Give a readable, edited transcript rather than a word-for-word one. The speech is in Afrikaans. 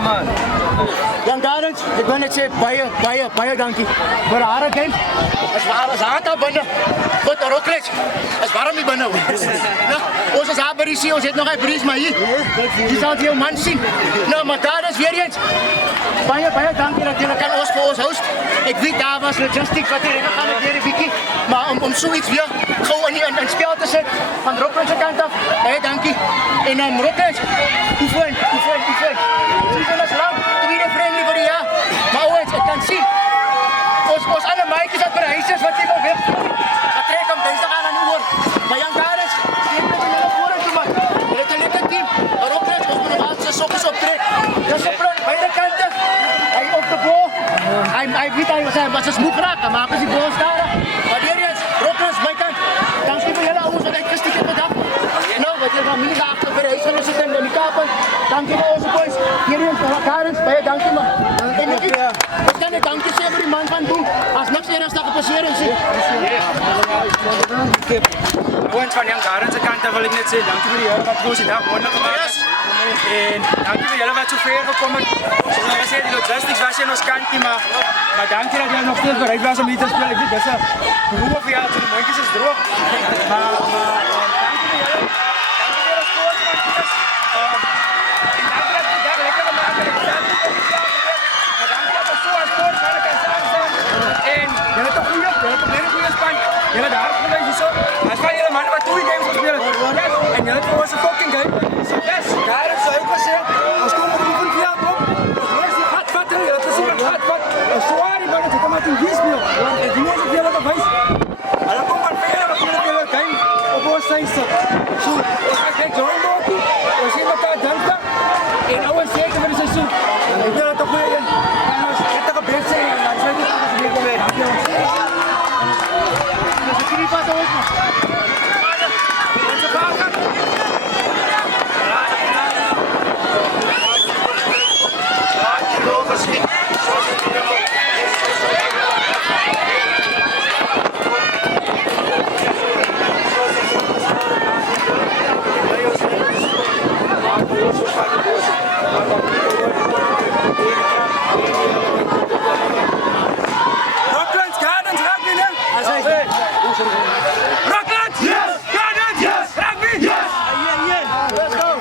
man. Young Gardens, ek wil net sê baie dankie vir die harde game. As hard daar binne. Goed, Rockledge. Is warm hier binne. Nou, ons is daar by die see, ons het nog 'n breeze maar hier. Jy sal jou man sien. Nou, maar Gardens weer eens. Baie dankie dat julle kan ons vir ons host. Ek weet daar was logistics wat hier gaan deur die bietjie, maar om so iets weer gou in spel te sit van Rockledge se kant af. Baie dankie. En Rockledge, oefen. Ons is lank, tweede friendly vir die jaar. Maar ouens, ek kan sien. Ons ander maatjies wat by die huis is wat jy wil weet. Wat trek om Dinsdag aan die oor. Maar Young Gardens, steek met julle vorentoe man. Julle het 'n lekker team. Maar Rockledge, ons moet nog aan sy sokkes optrek. Discipline, beide kante. Hy op de bal. Hij weet hij was moe geraakt, dan maken ze die bal staan. Maar hier is Rockledge, mijn kant. Dankie voor jullie ouders wat ik gisteren heb gedaan. Nou, wat je familie daar achter bij de huis gaan zitten en die kapen. Dankie voor onze boys. Hier is Gardens, baie dankie man. En ik kan het dankie zeggen voor die man van doen. Als niks hier is, dan gepasseerd en zie. Ouens van Young Gardens se kant af wil ek net sê dankie vir die hele wat ons vandag moontlik gemaak het. En dankie vir julle wat so ver gekom het. Soos ek gesê het, die logistics was in ons kantie, maar dankie dat julle nog steeds bereid was om hier te speel. Ek weet dis 'n beroep vir julle, so die mondjies is droog. Maar dankie vir julle. Dankie vir julle skool van kies. En dankie dat julle daar lekker gemaak het. Maar dankie dat ons so as sport kan saam staan. En julle het 'n goeie span. Julle daar gewees hierso. As van julle manne wat 2 games gespeel het. En julle het vir ons 'n fucking game. Yes, Gardens sou ek gesê. Ons kom op die veld op. Ons is hard vat, julle het gesien hard vat. Ons swaar die manne het kom uit die speel. En die mense het julle bewys. Hulle kom maar vir julle vir julle game op ons sy sit. So, ons gaan kyk join daar toe. Ons sien wat daar dankie. En ouens seker vir die seisoen. Ek wil dit 'n goeie een. En ons het 'n beste en dan sê ek dit weer kom weer. Dankie ons. Dis 'n kripa ons.